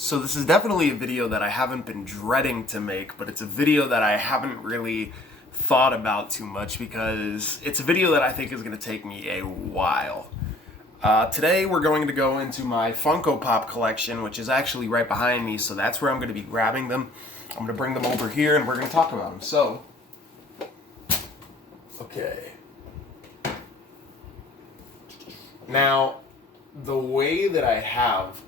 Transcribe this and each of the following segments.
So this is definitely a video that I haven't been dreading to make, but it's a video that I haven't really thought about too much because it's a video that I think is going to take me a while. Today we're going to go into my Funko Pop collection, which is actually right behind me, so that's where I'm going to be grabbing them. I'm going to bring them over here and we're going to talk about them. So, okay. Now, the way that I have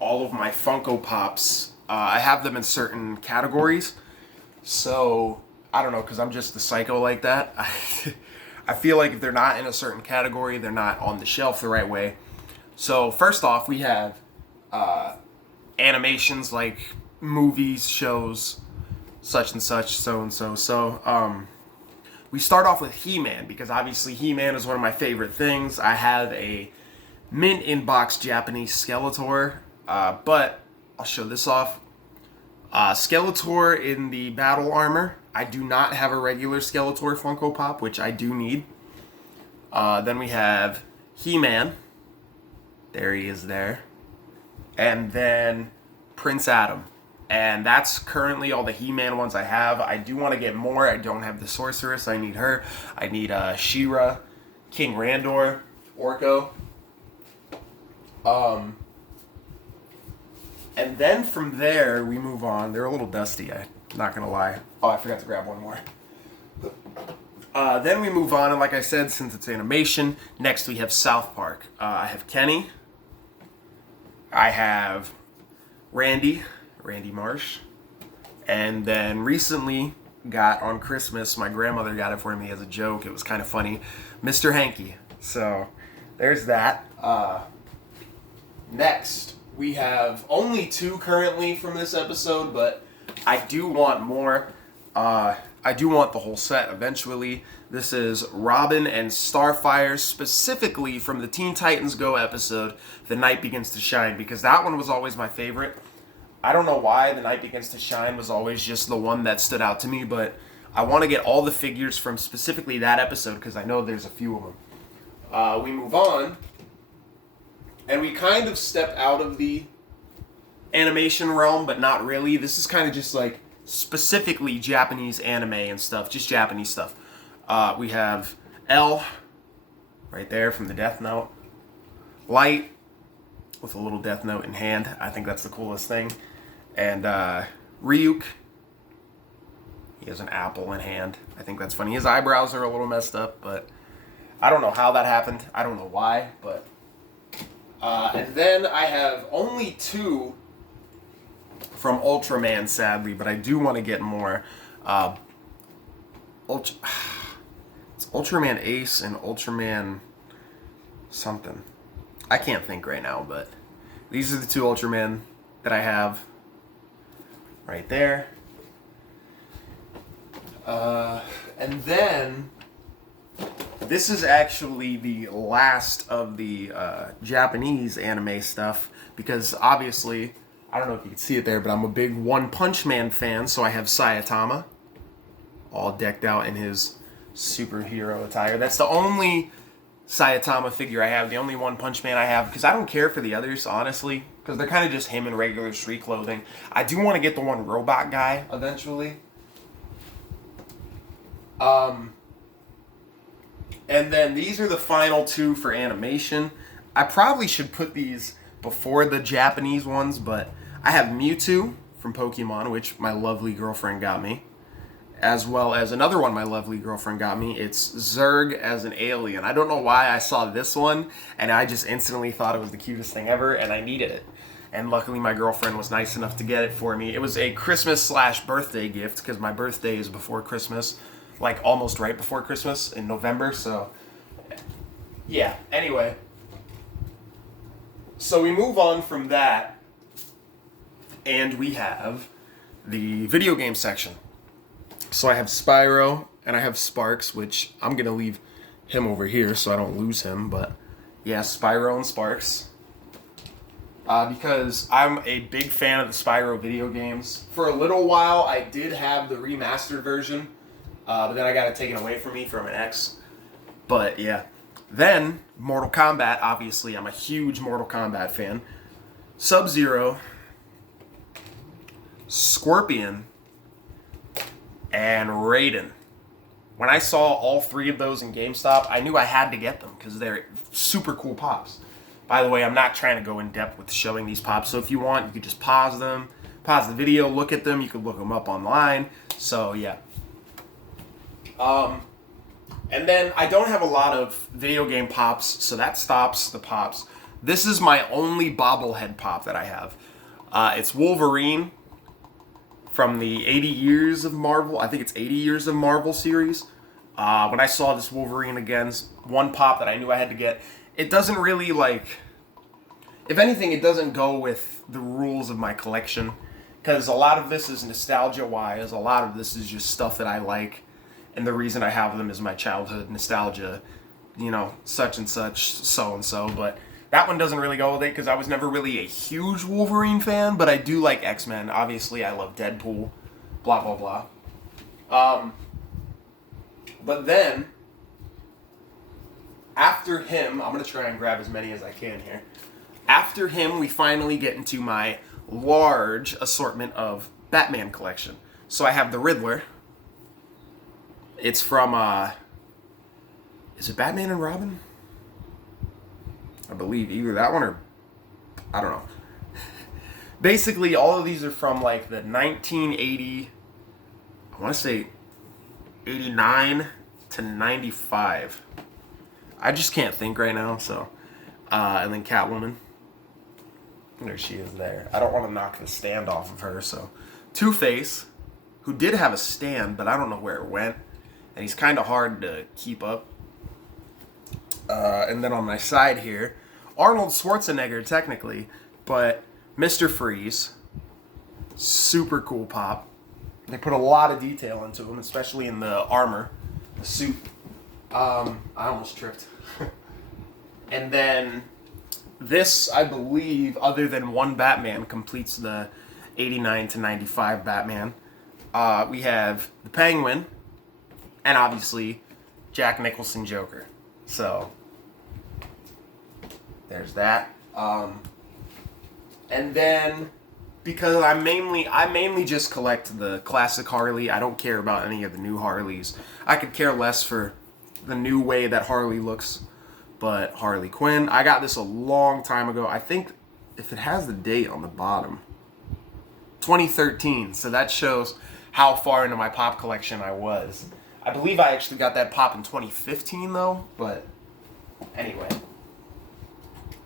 all of my Funko Pops, I have them in certain categories. So, I don't know, because I'm just a psycho like that. I feel like if they're not in a certain category, they're not on the shelf the right way. So, first off, we have animations like movies, shows, such and such, so and so. So, we start off with He-Man, because obviously He-Man is one of my favorite things. I have a mint in-box Japanese Skeletor, but I'll show this off. Skeletor in the battle armor. I do not have a regular Skeletor Funko Pop, which I do need. Then we have He-Man. There he is there. And then Prince Adam. And that's currently all the He-Man ones I have. I do want to get more. I don't have the Sorceress. I need her. I need She-Ra, King Randor, Orko. And then from there, we move on. They're a little dusty, I'm not going to lie. Oh, I forgot to grab one more. Then we move on, and like I said, since it's animation, next we have South Park. I have Kenny. I have Randy Marsh. And then recently got on Christmas, my grandmother got it for me as a joke. It was kind of funny. Mr. Hanky. So, there's that. Next, we have only two currently from this episode, but I do want more. I do want the whole set eventually. This is Robin and Starfire, specifically from the Teen Titans Go episode, The Night Begins to Shine, because that one was always my favorite. I don't know why The Night Begins to Shine was always just the one that stood out to me, but I want to get all the figures from specifically that episode, because I know there's a few of them. We move on, and we kind of step out of the animation realm, but not really. This is kind of just like specifically Japanese anime and stuff, just Japanese stuff. We have L right there from the Death Note. Light with a little Death Note in hand. I think that's the coolest thing. And Ryuk, he has an apple in hand. I think that's funny. His eyebrows are a little messed up, but I don't know how that happened. I don't know why, but and then I have only two from Ultraman, sadly, but I do want to get more. It's Ultraman Ace and Ultraman something. I can't think right now, but these are the two Ultraman that I have right there. And then this is actually the last of the Japanese anime stuff, because obviously, I don't know if you can see it there, but I'm a big One Punch Man fan, so I have Saitama all decked out in his superhero attire. That's the only Saitama figure I have, the only One Punch Man I have, because I don't care for the others, honestly, because they're kind of just him in regular street clothing. I do want to get the one robot guy eventually. And then these are the final two for animation. I probably should put these before the Japanese ones, but I have Mewtwo from Pokemon, which my lovely girlfriend got me, as well as another one my lovely girlfriend got me. It's Zurg as an alien. I don't know why I saw this one, and I just instantly thought it was the cutest thing ever, and I needed it. And luckily my girlfriend was nice enough to get it for me. It was a Christmas/birthday gift, because my birthday is before Christmas, like almost right before Christmas in November, so yeah, anyway. So we move on from that, and we have the video game section. So I have Spyro, and I have Sparks, which I'm going to leave him over here so I don't lose him, but yeah, Spyro and Sparks. Because I'm a big fan of the Spyro video games. For a little while, I did have the remastered version, but then I got it taken away from me from an ex. But yeah. Then, Mortal Kombat, obviously, I'm a huge Mortal Kombat fan. Sub-Zero, Scorpion, and Raiden. When I saw all three of those in GameStop, I knew I had to get them because they're super cool pops. By the way, I'm not trying to go in depth with showing these pops, so if you want, you could just pause them, pause the video, look at them. You could look them up online. So yeah. And then I don't have a lot of video game pops, so that stops the pops. This is my only bobblehead pop that I have. It's Wolverine from the 80 Years of Marvel. I think it's 80 Years of Marvel series. When I saw this Wolverine again, one pop that I knew I had to get. It doesn't really, like... If anything, it doesn't go with the rules of my collection. Because a lot of this is nostalgia-wise. A lot of this is just stuff that I like. And the reason I have them is my childhood nostalgia. You know, such and such, so-and-so. But that one doesn't really go with it because I was never really a huge Wolverine fan. But I do like X-Men. Obviously, I love Deadpool. Blah, blah, blah. But then, after him, I'm going to try and grab as many as I can here. After him, we finally get into my large assortment of Batman collection. So I have the Riddler. It's from, is it Batman and Robin? I believe either that one or, I don't know. Basically, all of these are from like the 1980, I want to say 89 to 95. I just can't think right now, so. And then Catwoman. There she is there. I don't want to knock the stand off of her, so. Two-Face, who did have a stand, but I don't know where it went. And he's kind of hard to keep up. And then on my side here, Arnold Schwarzenegger, technically, but Mr. Freeze. Super cool pop. They put a lot of detail into him, especially in the armor, the suit. I almost tripped. And then this, I believe, other than one Batman, completes the 89 to 95 Batman. We have the Penguin, and obviously Jack Nicholson Joker. So there's that. And then, because I mainly just collect the classic Harley. I don't care about any of the new Harleys. I could care less for the new way that Harley looks. But Harley Quinn, I got this a long time ago. I think if it has the date on the bottom, 2013. So that shows how far into my pop collection I was. I believe I actually got that pop in 2015 though. But anyway.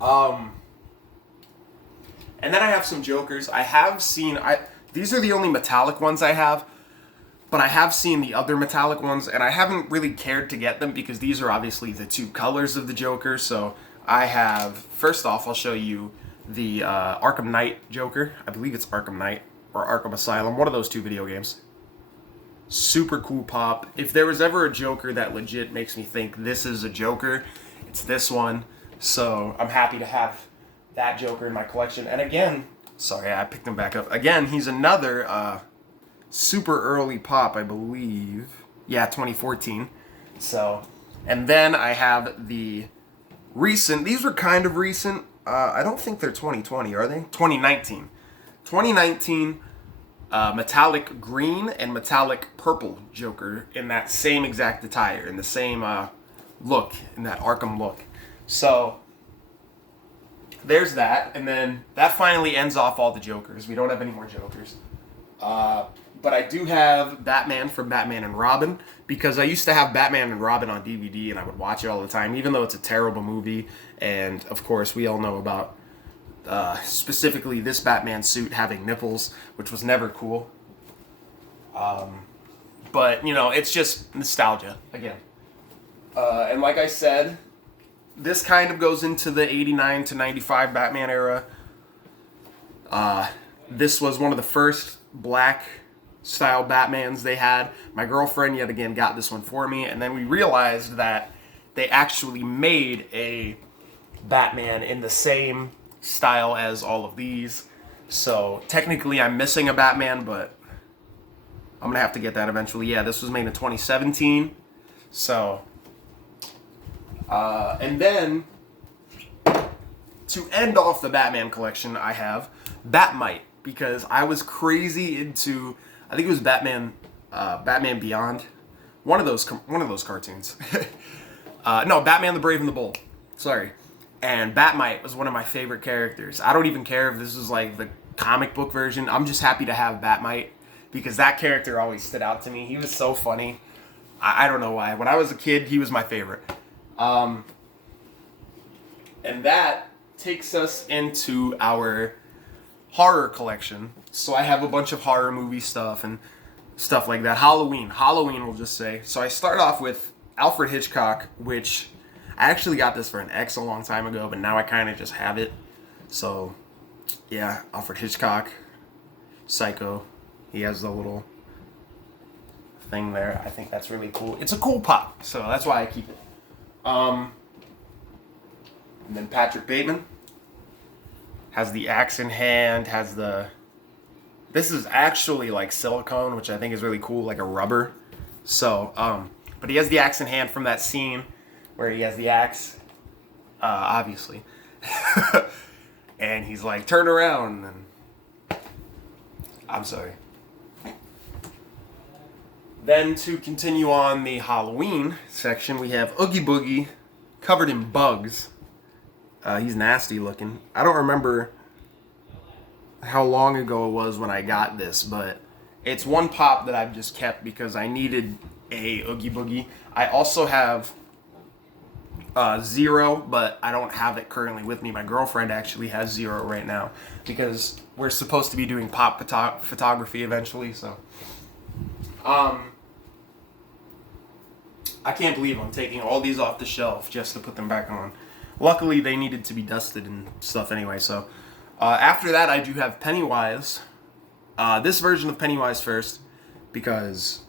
And then I have some Jokers. I have seen, these are the only metallic ones I have, but I have seen the other metallic ones, and I haven't really cared to get them because these are obviously the two colors of the Joker. So I have, first off, I'll show you the Arkham Knight Joker. I believe it's Arkham Knight or Arkham Asylum, one of those two video games. Super cool pop. If there was ever a Joker that legit makes me think this is a Joker, it's this one. So I'm happy to have that Joker in my collection. And again, sorry, I picked him back up. Again, he's another super early pop, I believe. Yeah, 2014. So, and then I have the recent, these were kind of recent. I don't think they're 2020, are they? 2019. 2019 metallic green and metallic purple Joker in that same exact attire, in the same look, in that Arkham look. So there's that, and then that finally ends off all the Jokers. We don't have any more Jokers. But I do have Batman from Batman and Robin, because I used to have Batman and Robin on DVD, and I would watch it all the time, even though it's a terrible movie. And, of course, we all know about specifically this Batman suit having nipples, which was never cool. But, you know, it's just nostalgia, again. And like I said, this kind of goes into the 89 to 95 Batman era. This was one of the first black style Batmans they had. My girlfriend yet again got this one for me, and then we realized that they actually made a Batman in the same style as all of these. So technically I'm missing a Batman, but I'm gonna have to get that eventually. Yeah, this was made in 2017. So and then to end off the Batman collection, I have Batmite, because I was crazy into, I think it was Batman Beyond, one of those cartoons. No, Batman the Brave and the Bold. Sorry. And Batmite was one of my favorite characters. I don't even care if this is like the comic book version. I'm just happy to have Batmite because that character always stood out to me. He was so funny. I don't know why. When I was a kid, he was my favorite. And that takes us into our horror collection. So I have a bunch of horror movie stuff and stuff like that. Halloween, we'll just say. So I start off with Alfred Hitchcock, which I actually got this for an ex a long time ago, but now I kind of just have it. So, yeah, Alfred Hitchcock, Psycho. He has the little thing there. I think that's really cool. It's a cool pop, so that's why I keep it. And then Patrick Bateman has the axe in hand, has the... This is actually like silicone, which I think is really cool, like a rubber. So, but he has the axe in hand from that scene where he has the axe, obviously. And he's like, turn around, and I'm sorry. Then to continue on the Halloween section, we have Oogie Boogie covered in bugs. He's nasty looking. I don't remember how long ago it was when I got this, but it's one pop that I've just kept because I needed a Oogie Boogie. I also have Zero, but I don't have it currently with me. My girlfriend actually has Zero right now because we're supposed to be doing pop photography eventually, so I can't believe I'm taking all these off the shelf just to put them back on. Luckily, they needed to be dusted and stuff anyway, so after that, I do have Pennywise. This version of Pennywise first, because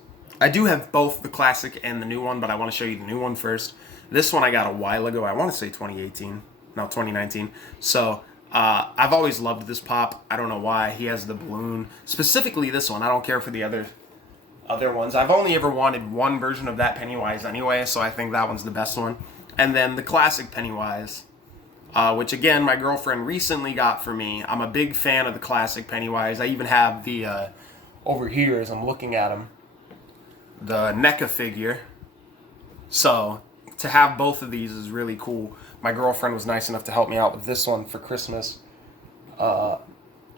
I do have both the classic and the new one, but I want to show you the new one first. This one I got a while ago. I want to say 2018. No, 2019. So, I've always loved this pop. I don't know why. He has the balloon. Specifically this one. I don't care for the other ones. I've only ever wanted one version of that Pennywise anyway, so I think that one's the best one. And then the classic Pennywise, which again, my girlfriend recently got for me. I'm a big fan of the classic Pennywise. I even have the, over here as I'm looking at him, the NECA figure. So, to have both of these is really cool. My girlfriend was nice enough to help me out with this one for Christmas. And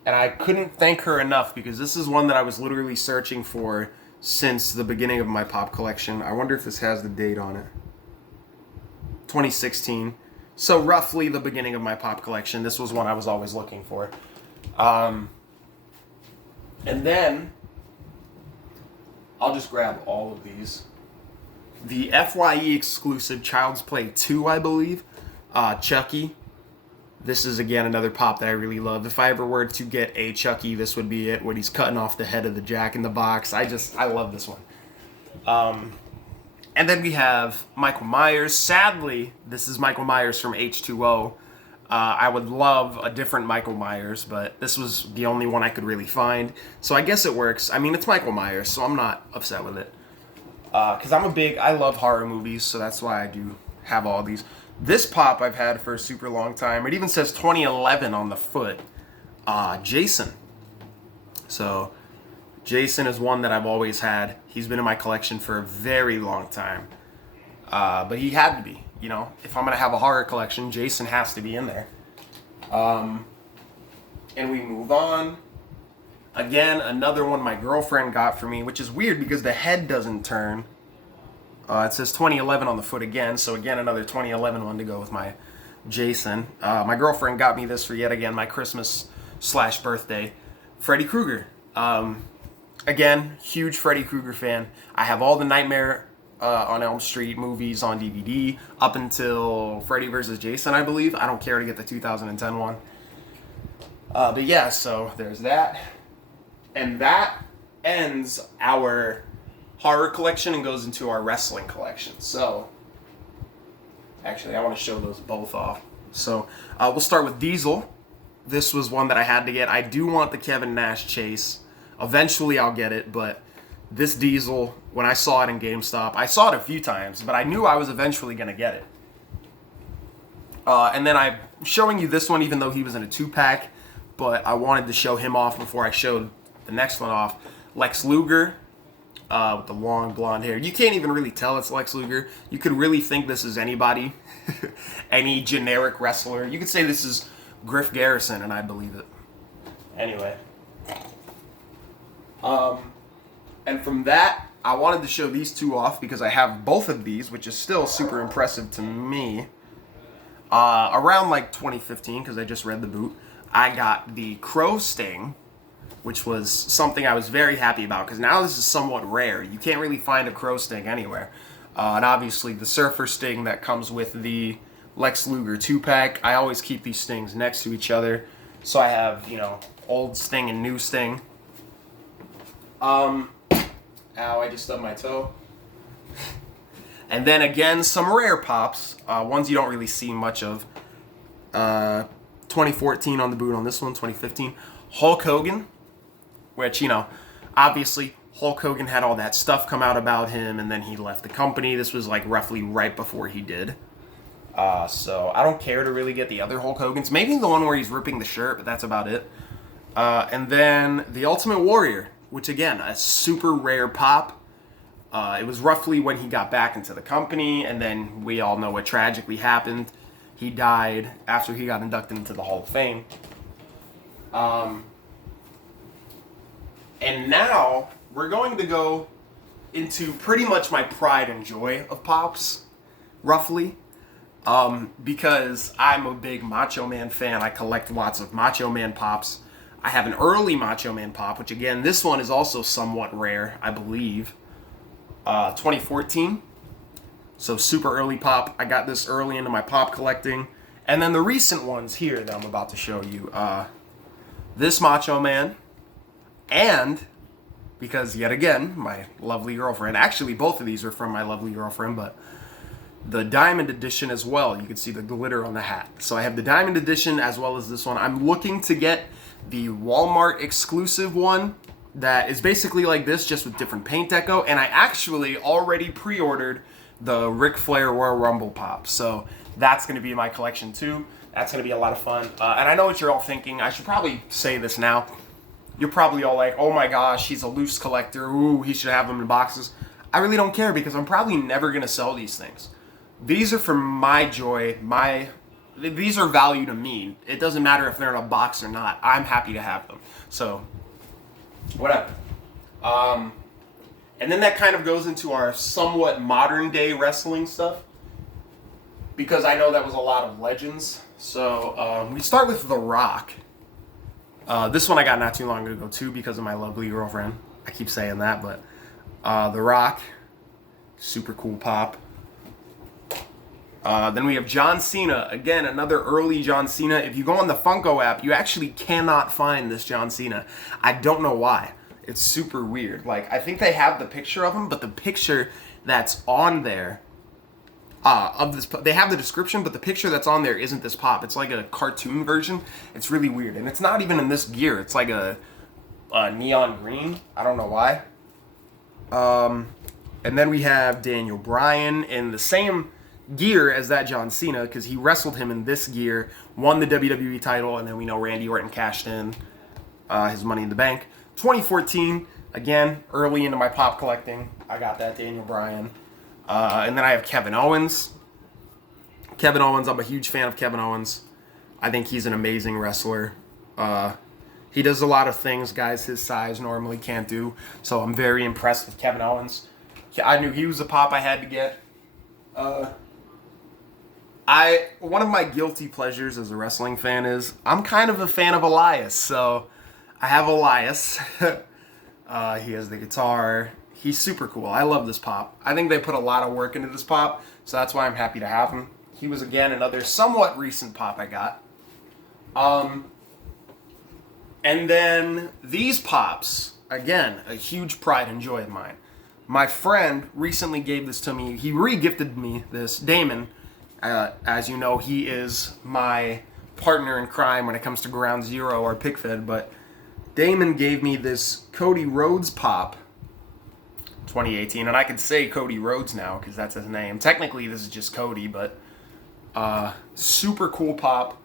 I couldn't thank her enough because this is one that I was literally searching for since the beginning of my pop collection. I wonder if this has the date on it. 2016. So roughly the beginning of my pop collection. This was one I was always looking for. And then I'll just grab all of these. The FYE exclusive Child's Play 2, I believe. Chucky. This is, again, another pop that I really love. If I ever were to get a Chucky, this would be it, when he's cutting off the head of the Jack-in-the-Box. I love this one. And then we have Michael Myers. Sadly, this is Michael Myers from H2O. I would love a different Michael Myers, but this was the only one I could really find. So I guess it works. I mean, it's Michael Myers, so I'm not upset with it. Because I love horror movies, so that's why I do have all these. This pop I've had for a super long time. It even says 2011 on the foot. Jason. So, Jason is one that I've always had. He's been in my collection for a very long time. But he had to be, you know. If I'm going to have a horror collection, Jason has to be in there. And we move on. Again, another one my girlfriend got for me, which is weird because the head doesn't turn. It says 2011 on the foot again, so again, another 2011 one to go with my Jason. My girlfriend got me this for yet again my Christmas/birthday. Freddy Krueger. Again, huge Freddy Krueger fan. I have all the Nightmare on Elm Street movies on DVD up until Freddy vs. Jason, I believe. I don't care to get the 2010 one. But yeah, so there's that. And that ends our horror collection and goes into our wrestling collection. So, actually, I want to show those both off. So, we'll start with Diesel. This was one that I had to get. I do want the Kevin Nash chase. Eventually, I'll get it, but this Diesel, when I saw it in GameStop, I saw it a few times, but I knew I was eventually going to get it. And then I'm showing you this one, even though he was in a 2-pack. but I wanted to show him off before I showed the next one off. Lex Luger, with the long blonde hair. You can't even really tell it's Lex Luger. You could really think this is anybody, any generic wrestler. You could say this is Griff Garrison, and I believe it. Anyway. And from that, I wanted to show these two off because I have both of these, which is still super impressive to me. Around like 2015, because I just read the boot, I got the Crow Sting, which was something I was very happy about, because now this is somewhat rare. You can't really find a Crow Sting anywhere. And obviously the Surfer Sting that comes with the Lex Luger 2-pack. I always keep these Stings next to each other. So I have, old Sting and new Sting. Ow, I just stubbed my toe. And then again, some rare pops. Ones you don't really see much of. 2014 on the boot on this one, 2015. Hulk Hogan. Which, obviously Hulk Hogan had all that stuff come out about him, and then he left the company. This was like roughly right before he did. So I don't care to really get the other Hulk Hogans. Maybe the one where he's ripping the shirt, but that's about it. And then the Ultimate Warrior, which again, a super rare pop. It was roughly when he got back into the company, and then we all know what tragically happened. He died after he got inducted into the Hall of Fame. And now, we're going to go into pretty much my pride and joy of pops, roughly. Because I'm a big Macho Man fan. I collect lots of Macho Man pops. I have an early Macho Man pop, which again, this one is also somewhat rare, I believe. 2014. So super early pop. I got this early into my pop collecting. And then the recent ones here that I'm about to show you. This Macho Man. And, because yet again, my lovely girlfriend, actually both of these are from my lovely girlfriend, but the Diamond Edition as well. You can see the glitter on the hat. So I have the Diamond Edition as well as this one. I'm looking to get the Walmart exclusive one that is basically like this, just with different paint deco. And I actually already pre-ordered the Ric Flair Royal Rumble pop. So that's going to be in my collection too. That's going to be a lot of fun. And I know what you're all thinking. I should probably say this now. You're probably all like, oh my gosh, he's a loose collector. Ooh, he should have them in boxes. I really don't care because I'm probably never going to sell these things. These are for my joy. These are value to me. It doesn't matter if they're in a box or not. I'm happy to have them. So, whatever. And then that kind of goes into our somewhat modern day wrestling stuff. Because I know that was a lot of legends. So, we start with The Rock. This one I got not too long ago too because of my lovely girlfriend. I keep saying that, but The Rock, super cool pop. Then we have John Cena. Again, another early John Cena. If you go on the Funko app, you actually cannot find this John Cena. I don't know why. It's super weird. Like, I think they have the picture of him, but the picture that's on there of this, they have the description, but the picture that's on there isn't this pop. It's like a cartoon version. It's really weird, and it's not even in this gear. It's like a neon green. I don't know why. And then we have Daniel Bryan in the same gear as that John Cena, because he wrestled him in this gear, won the WWE title, and then we know Randy Orton cashed in his Money in the Bank. 2014, again, early into my pop collecting. I got that Daniel Bryan. And then I have Kevin Owens. Kevin Owens, I'm a huge fan of Kevin Owens. I think he's an amazing wrestler. He does a lot of things guys his size normally can't do. So I'm very impressed with Kevin Owens. I knew he was a pop I had to get. One of my guilty pleasures as a wrestling fan is I'm kind of a fan of Elias. So I have Elias. He has the guitar. He's super cool. I love this pop. I think they put a lot of work into this pop, so that's why I'm happy to have him. He was, again, another somewhat recent pop I got. And then these pops, again, a huge pride and joy of mine. My friend recently gave this to me. He re-gifted me this. Damon, as you know, he is my partner in crime when it comes to Ground Zero or PickFed, but Damon gave me this Cody Rhodes pop, 2018, and I could say Cody Rhodes now because that's his name. Technically, this is just Cody, but super cool pop.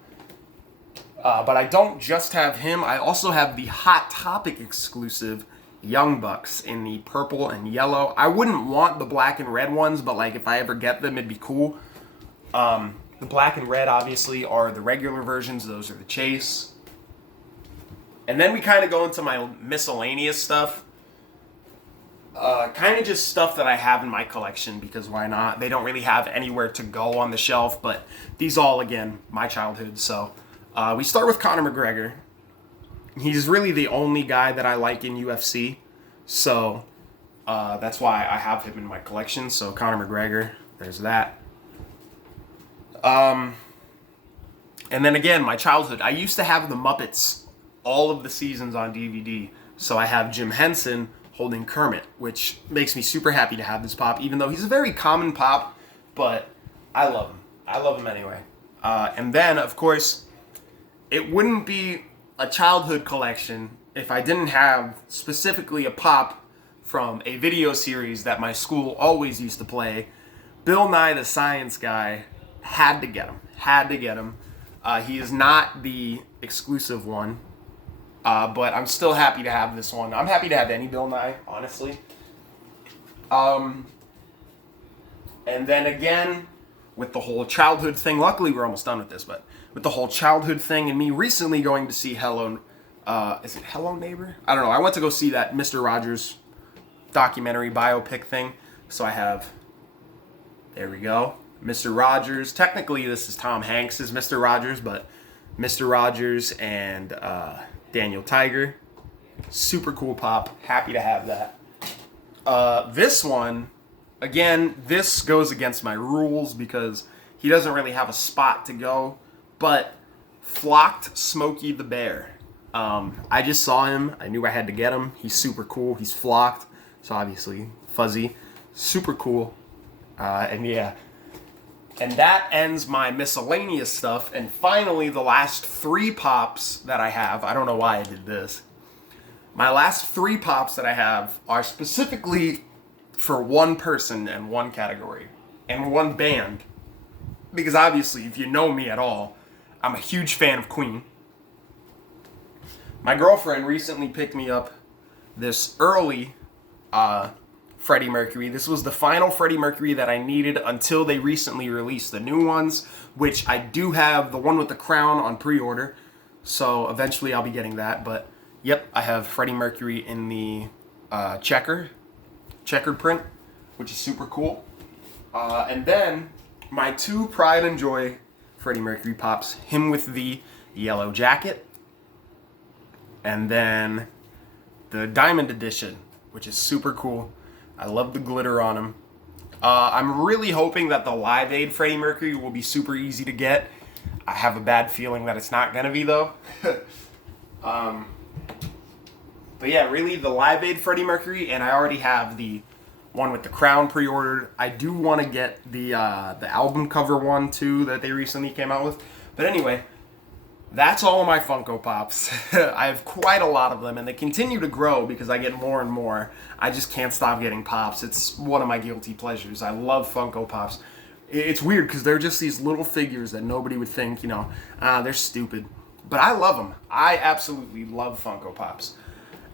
But I don't just have him. I also have the Hot Topic exclusive Young Bucks in the purple and yellow. I wouldn't want the black and red ones, but like if I ever get them, it'd be cool. The black and red obviously are the regular versions. Those are the Chase. And then we kind of go into my miscellaneous stuff. Kind of just stuff that I have in my collection, because why not? They don't really have anywhere to go on the shelf, but these all, again, my childhood. So we start with Conor McGregor. He's really the only guy that I like in UFC. So that's why I have him in my collection. So Conor McGregor, there's that. And then again, my childhood. I used to have the Muppets, all of the seasons on DVD. So I have Jim Henson holding Kermit, which makes me super happy to have this pop, even though he's a very common pop, but I love him. I love him anyway. And then, of course, it wouldn't be a childhood collection if I didn't have specifically a pop from a video series that my school always used to play. Bill Nye the Science Guy. Had to get him. Had to get him. He is not the exclusive one, but I'm still happy to have this one. I'm happy to have any Bill Nye, honestly. And then again, with the whole childhood thing, luckily we're almost done with this, but with the whole childhood thing and me recently going to see Hello, is it Hello Neighbor? I don't know. I went to go see that Mr. Rogers documentary biopic thing. So I have, there we go, Mr. Rogers. Technically, this is Tom Hanks' Mr. Rogers, but Mr. Rogers and Daniel Tiger. Super cool pop. Happy to have that. This one, again, this goes against my rules because he doesn't really have a spot to go, but Flocked Smokey the Bear. I just saw him. I knew I had to get him. He's super cool. He's flocked, so obviously fuzzy. Super cool. And yeah. And that ends my miscellaneous stuff. And finally, the last 3 pops that I have. I don't know why I did this. My last 3 pops that I have are specifically for one person and one category. And one band. Because obviously, if you know me at all, I'm a huge fan of Queen. My girlfriend recently picked me up this early Freddie Mercury. This was the final Freddie Mercury that I needed until they recently released the new ones, which I do have the one with the crown on pre-order. So eventually I'll be getting that. But yep, I have Freddie Mercury in the checkered print, which is super cool. And then my 2 Pride and Joy Freddie Mercury pops, him with the yellow jacket, and then the Diamond Edition, which is super cool. I love the glitter on him. I'm really hoping that the Live Aid Freddie Mercury will be super easy to get. I have a bad feeling that it's not going to be, though. But yeah, really the Live Aid Freddie Mercury, and I already have the one with the crown pre-ordered. I do want to get the album cover one, too, that they recently came out with. But anyway, that's all of my Funko Pops. I have quite a lot of them, and they continue to grow because I get more and more. I just can't stop getting Pops. It's one of my guilty pleasures. I love Funko Pops. It's weird because they're just these little figures that nobody would think, they're stupid. But I love them. I absolutely love Funko Pops.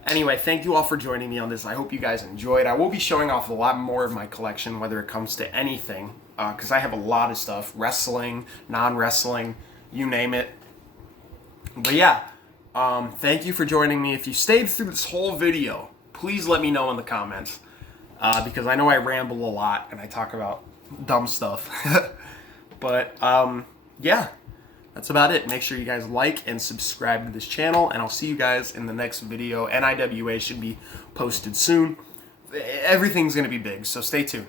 Anyway, thank you all for joining me on this. I hope you guys enjoyed. I will be showing off a lot more of my collection, whether it comes to anything, because I have a lot of stuff. Wrestling, non-wrestling, you name it. But yeah, thank you for joining me. If you stayed through this whole video, please let me know in the comments, because I know I ramble a lot and I talk about dumb stuff. But yeah, that's about it. Make sure you guys like and subscribe to this channel, and I'll see you guys in the next video. NIWA should be posted soon. Everything's going to be big, so stay tuned.